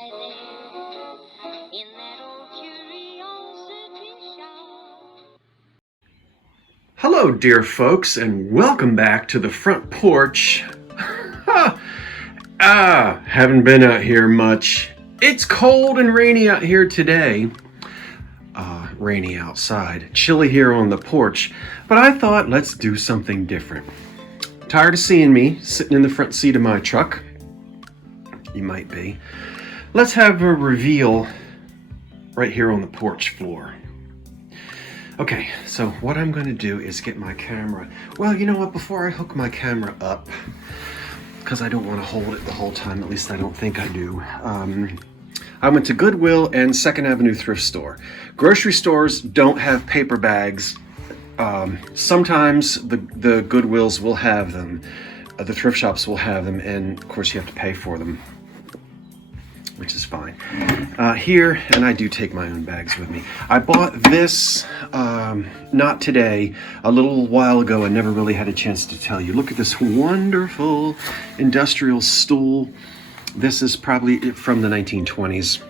lie there in that old curiosity shop. Hello, dear folks, and welcome back to the front porch. Haven't been out here much. It's cold and rainy out here today. Rainy outside, chilly here on the porch, but I thought let's do something different. Tired of seeing me sitting in the front seat of my truck? You might be. Let's have a reveal right here on the porch floor. Okay, so what I'm going to do is get my camera. Well, you know what? Before I hook my camera up, because I don't want to hold it the whole time, at least I don't think I do. I went to Goodwill and 2nd Avenue Thrift Store. Grocery stores don't have paper bags. Sometimes the Goodwills will have them. The thrift shops will have them, and of course you have to pay for them, which is fine. Here, and I do take my own bags with me. I bought this, not today, a little while ago. I never really had a chance to tell you. Look at this wonderful industrial stool. This is probably from the 1920s.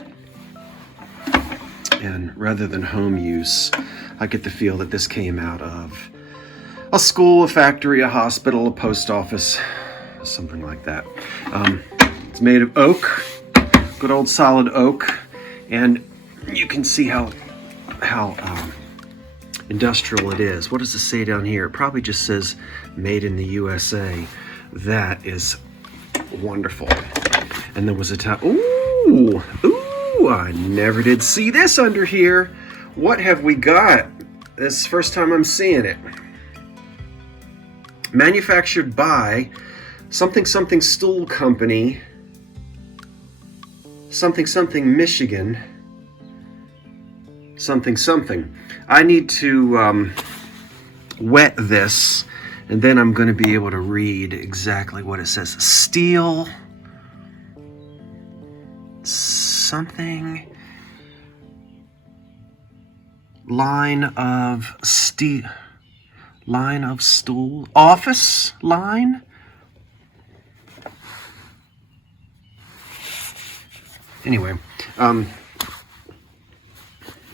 And rather than home use, I get the feel that this came out of a school, a factory, a hospital, a post office, something like that. It's made of oak. Good old solid oak, and you can see how industrial it is. What does it say down here? It probably just says made in the USA. That is wonderful. And there was a time, ooh, I never did see this under here. What have we got? This is the first time I'm seeing it. Manufactured by something stool company, something Michigan, something. I need to wet this, and then I'm going to be able to read exactly what it says. Steel something, line of stool, office line. Anyway, all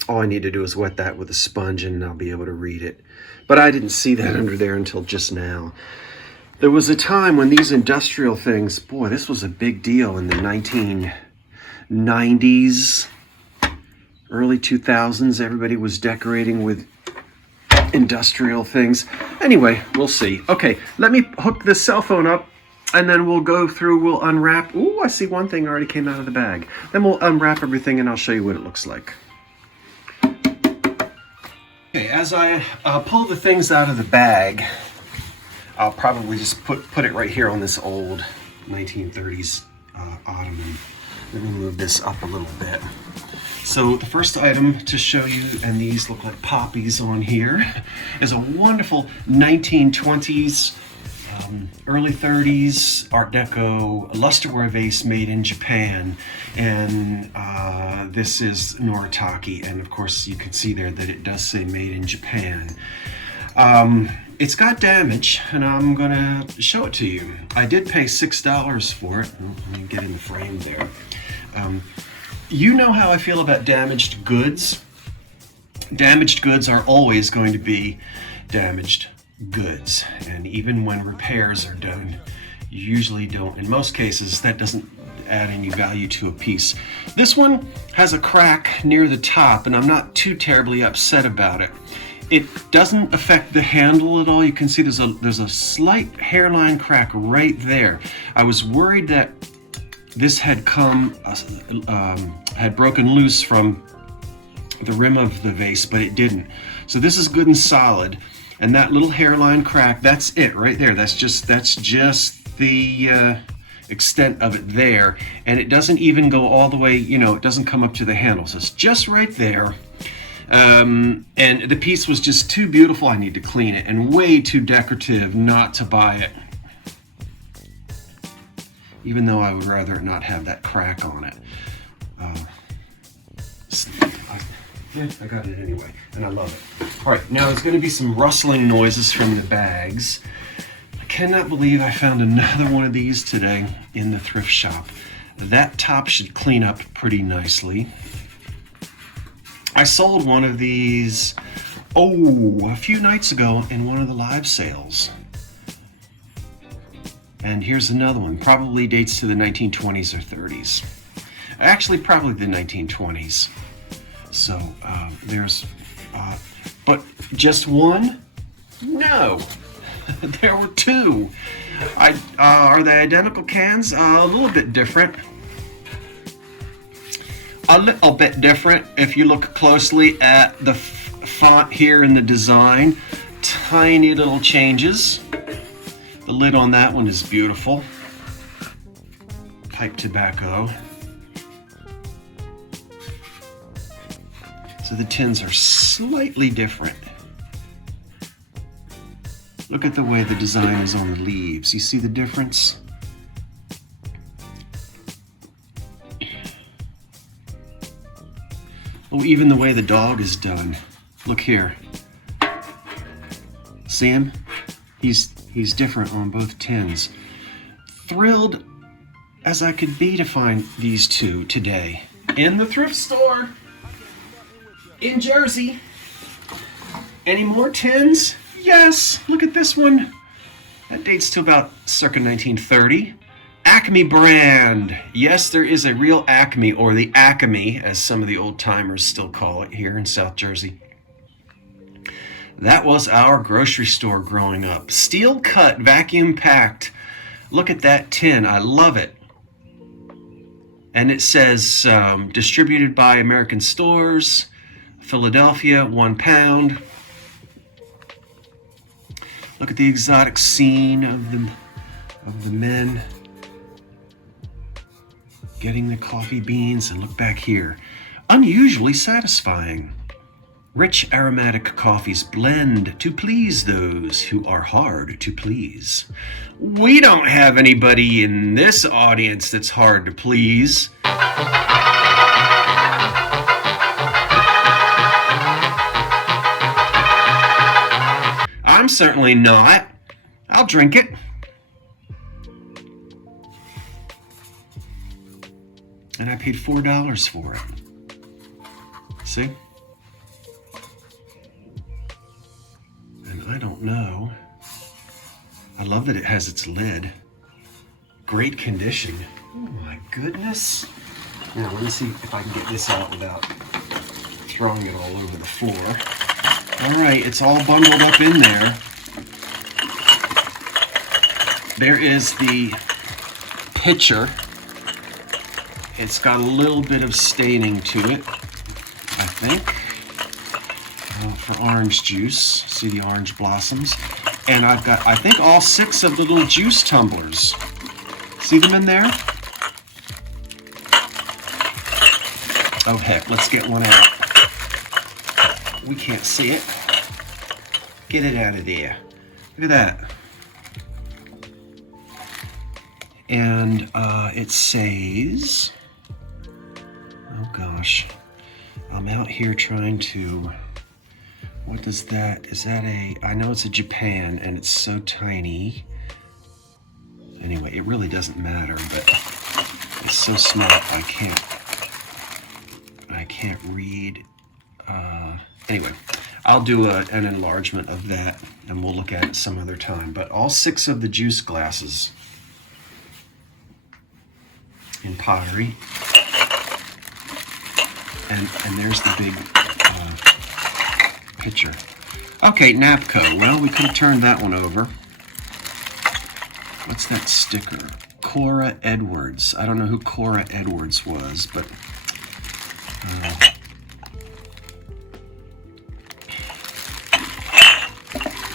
I need to do is wet that with a sponge and I'll be able to read it. But I didn't see that under there until just now. There was a time when these industrial things, boy, this was a big deal in the 1990s, early 2000s. Everybody was decorating with industrial things. Anyway, we'll see. Okay, let me hook this cell phone up, and then we'll go through, we'll unwrap. Ooh, I see one thing already came out of the bag. Then we'll unwrap everything and I'll show you what it looks like. Okay, as I pull the things out of the bag, I'll probably just put it right here on this old 1930s ottoman. Let me move this up a little bit. So the first item to show you, and these look like poppies on here, is a wonderful 1920s, early 30s Art Deco lusterware vase made in Japan. And this is Noritake, and of course you can see there that it does say made in Japan. It's got damage, and I'm gonna show it to you. I did pay $6 for it. Let me get in the frame there. You know how I feel about damaged goods. Damaged goods are always going to be damaged goods, and even when repairs are done, you usually don't, in most cases, that doesn't add any value to a piece. This one has a crack near the top, and I'm not too terribly upset about it. It doesn't affect the handle at all. You can see there's a slight hairline crack right there. I was worried that this had had broken loose from the rim of the vase, but it didn't. So this is good and solid. And that little hairline crack, that's it right there. That's just the extent of it there. And it doesn't even go all the way, it doesn't come up to the handle. So it's just right there. And the piece was just too beautiful. I need to clean it, and way too decorative not to buy it. Even though I would rather not have that crack on it. I got it anyway, and I love it. All right, now there's going to be some rustling noises from the bags. I cannot believe I found another one of these today in the thrift shop. That top should clean up pretty nicely. I sold one of these, a few nights ago in one of the live sales. And here's another one, probably dates to the 1920s or 30s. Actually, probably the 1920s. So but just one? No, there were two. Are they identical cans? A little bit different. A little bit different if you look closely at the font here in the design. Tiny little changes. The lid on that one is beautiful. Pipe tobacco. So the tins are slightly different. Look at the way the design is on the leaves. You see the difference? Oh, even the way the dog is done. Look here. See him? He's different on both tins. Thrilled as I could be to find these two today in the thrift store in Jersey. Any more tins? Yes, look at this one. That dates to about circa 1930. Acme brand. Yes, there is a real Acme, or the Acme, as some of the old timers still call it here in South Jersey. That was our grocery store growing up. Steel cut, vacuum packed. Look at that tin. I love it. And it says distributed by American Stores, Philadelphia, 1 pound. Look at the exotic scene of the men getting the coffee beans, and look back here. Unusually satisfying. Rich aromatic coffees blend to please those who are hard to please. We don't have anybody in this audience that's hard to please. I'm certainly not. I'll drink it. And I paid $4 for it. See? And I don't know. I love that it has its lid. Great condition. Oh my goodness. Now let me see if I can get this out without throwing it all over the floor. All right, it's all bundled up in there. There is the pitcher. It's got a little bit of staining to it, I think, for orange juice. See the orange blossoms? And I've got, I think, all 6 of the little juice tumblers. See them in there? Oh heck, let's get one out. We can't see it. Get it out of there. Look at that. And it says, oh gosh, I'm out here trying to, what does that, is that I know it's a Japan and it's so tiny. Anyway, it really doesn't matter, but it's so small I can't read. Anyway, I'll do an enlargement of that and we'll look at it some other time. But all 6 of the juice glasses in pottery. And there's the big pitcher. Okay, Napco. Well, we could have turned that one over. What's that sticker? Cora Edwards. I don't know who Cora Edwards was, but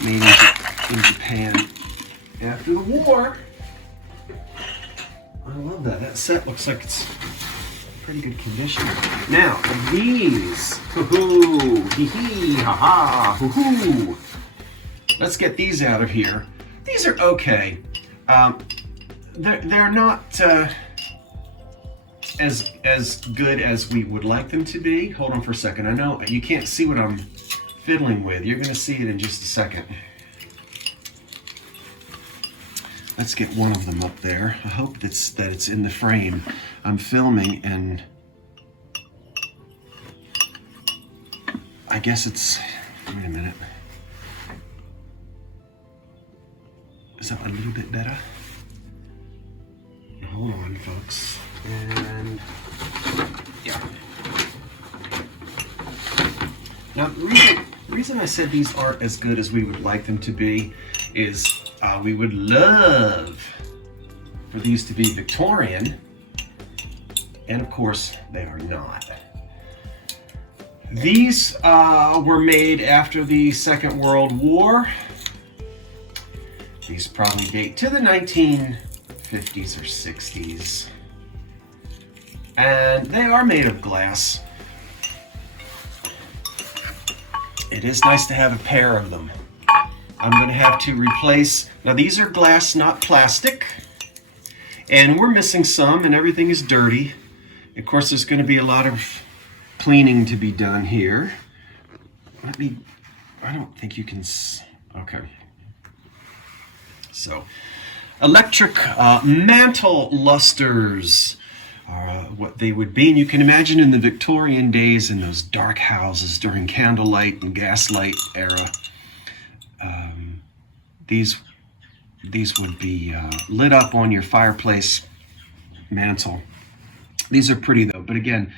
made in Japan after the war. I love that. That set looks like it's pretty good condition. Now, these. Hoo-hoo. Hee-hee. Ha-ha. Hoo-hoo. Let's get these out of here. These are okay. They're not as good as we would like them to be. Hold on for a second. I know you can't see what I'm fiddling with. You're going to see it in just a second. Let's get one of them up there. I hope that it's in the frame. I'm filming and I guess it's, wait a minute. Is that a little bit better? Hold on, folks. And yeah. Now, the reason I said these aren't as good as we would like them to be is we would love for these to be Victorian, and of course, they are not. These were made after the Second World War. These probably date to the 1950s or 60s. And they are made of glass. It is nice to have a pair of them. I'm going to have to replace, now these are glass, not plastic. And we're missing some and everything is dirty. Of course, there's going to be a lot of cleaning to be done here. I don't think you can, okay. So, electric mantle lusters are what they would be. And you can imagine in the Victorian days in those dark houses during candlelight and gaslight era, these would be lit up on your fireplace mantle. These are pretty though, but again,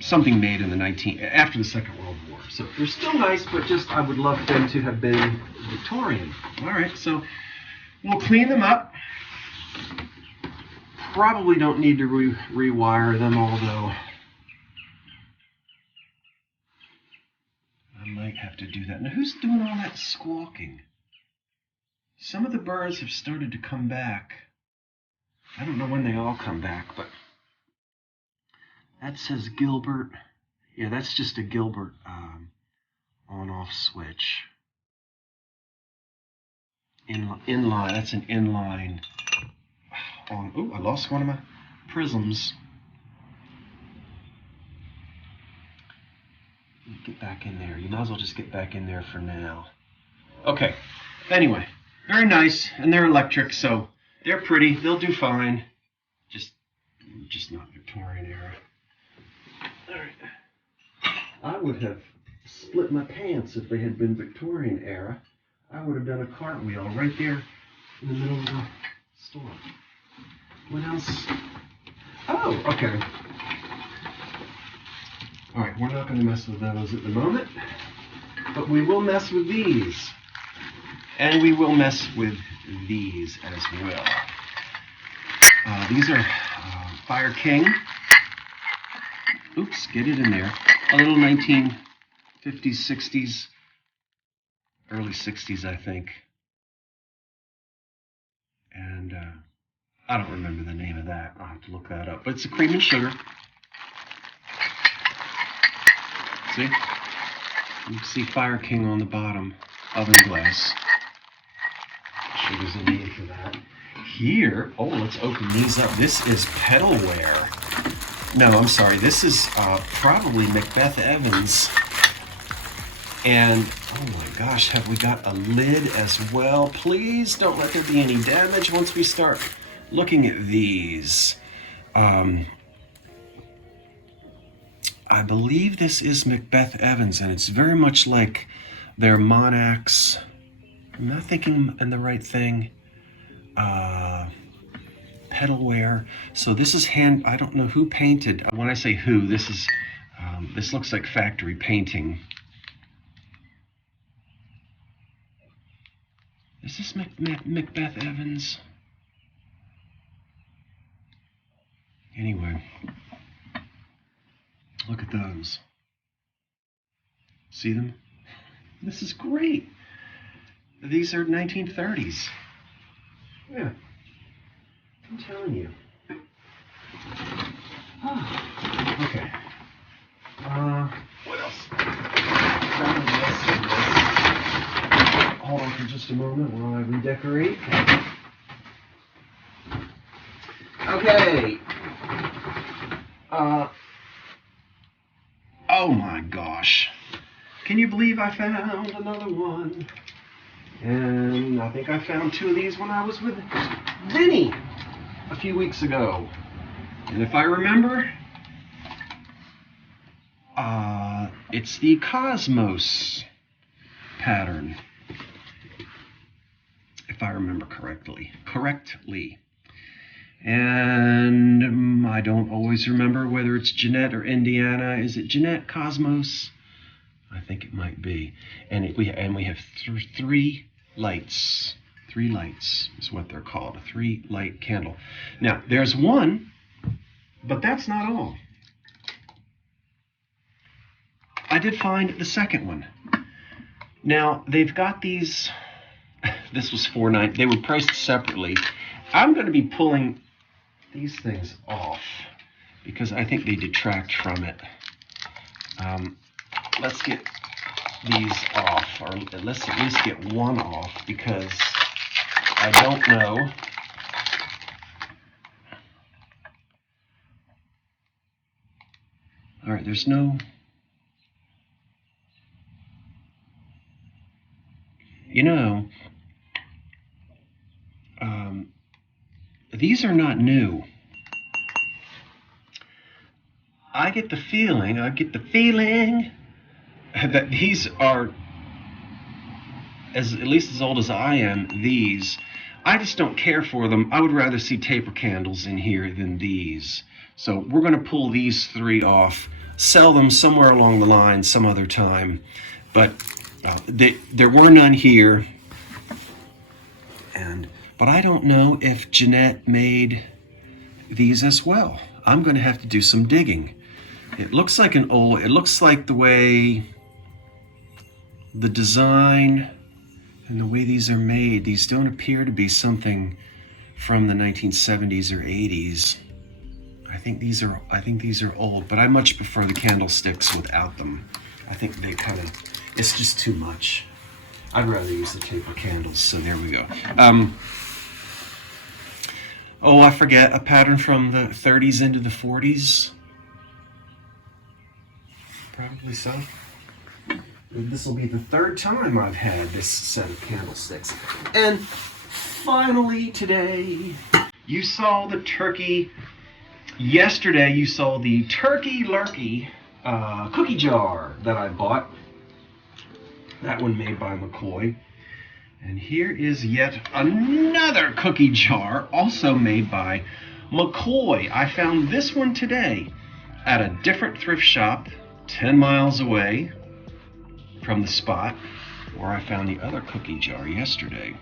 something made in after the Second World War. So they're still nice, but just I would love them to have been Victorian. All right, so we'll clean them up. Probably don't need to rewire them, although I might have to do that. Now, who's doing all that squawking? Some of the birds have started to come back. I don't know when they all come back, but that says Gilbert. Yeah, that's just a Gilbert on-off switch. Inline, that's an inline on. Oh, I lost one of my prisms. Get back in there. You might as well just get back in there for now. Okay, anyway, very nice, and they're electric, so they're pretty. They'll do fine. Just not Victorian era. All right. I would have split my pants if they had been Victorian era. I would have done a cartwheel right there in the middle of the store. What else? Oh, okay. All right, we're not going to mess with those at the moment, but we will mess with these. And we will mess with these as well. These are Fire King. Oops, get it in there. A little 1950s, 60s, early 60s, I think. And I don't remember the name of that. I'll have to look that up. But it's a cream and sugar. See? You can see Fire King on the bottom, oven glass. Sugar's a need for that. Here, oh, let's open these up. This is pedalware. No, I'm sorry. This is probably Macbeth Evans. And, oh my gosh, have we got a lid as well? Please don't let there be any damage once we start looking at these. I believe this is Macbeth Evans, and it's very much like their Monax. I'm not thinking in the right thing. Pedalware. So this is I don't know who painted. When I say who, this is, this looks like factory painting. Is this Macbeth Evans? Anyway, look at those. See them? This is great. These are 1930s. Yeah. I'm telling you. Oh, okay. What else? Hold on for just a moment while I redecorate. Okay. Oh my gosh. Can you believe I found another one? And I think I found 2 of these when I was with Vinny a few weeks ago. And if I remember, it's the Cosmos pattern. If I remember correctly. And I don't always remember whether it's Jeanette or Indiana. Is it Jeanette Cosmos? I think it might be. And we have 3 lights. 3 lights is what they're called. A 3-light candle. Now, there's one, but that's not all. I did find the second one. Now, they've got these. This was $4.90. They were priced separately. I'm going to be pulling these things off because I think they detract from it. Let's get these off, or let's at least get one off, because I don't know. All right, there's no. You know, these are not new. I get the feeling that these are, at least as old as I am, these. I just don't care for them. I would rather see taper candles in here than these. So we're going to pull these 3 off, sell them somewhere along the line some other time. But there were none here. But I don't know if Jeanette made these as well. I'm going to have to do some digging. It looks like it looks like the way the design and the way these are made, these don't appear to be something from the 1970s or 80s. I think these are old, but I much prefer the candlesticks without them. I think they it's just too much. I'd rather use the taper candles, so there we go. Oh, I forget, a pattern from the 30s into the 40s. Probably so. This will be the 3rd time I've had this set of candlesticks. And finally today, you saw the turkey. Yesterday you saw the Turkey Lurkey cookie jar that I bought. That one made by McCoy. And here is yet another cookie jar, also made by McCoy. I found this one today at a different thrift shop 10 miles away from the spot where I found the other cookie jar yesterday.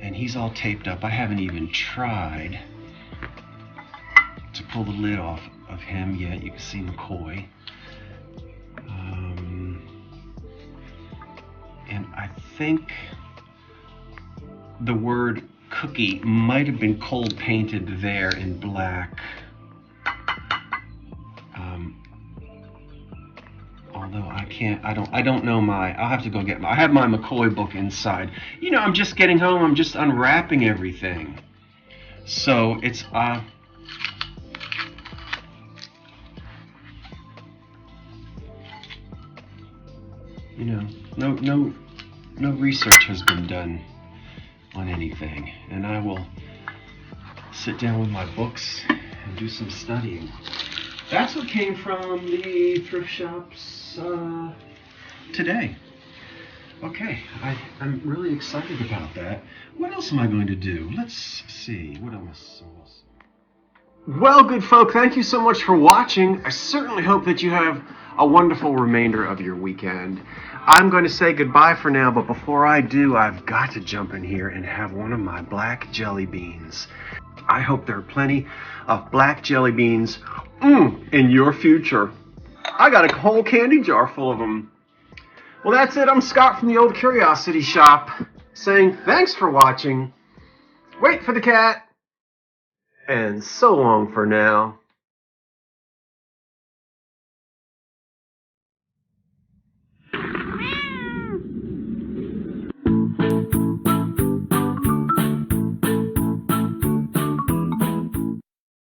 And he's all taped up. I haven't even tried to pull the lid off of him yet. You can see McCoy. And I think the word cookie might have been cold painted there in black. Although I don't know I'll have to go get I have my McCoy book inside. You know, I'm just getting home, I'm just unwrapping everything. So it's, you know, no research has been done on anything, and I will sit down with my books and do some studying. That's what came from the thrift shops today. Okay, I'm really excited about that. What else am I going to do? Let's see. What else? Well, good folk, thank you so much for watching. I certainly hope that you have a wonderful remainder of your weekend. I'm going to say goodbye for now, but before I do, I've got to jump in here and have one of my black jelly beans. I hope there are plenty of black jelly beans in your future. I got a whole candy jar full of them. Well, that's it. I'm Scott from the Old Curiosity Shop saying thanks for watching. Wait for the cat. And so long for now.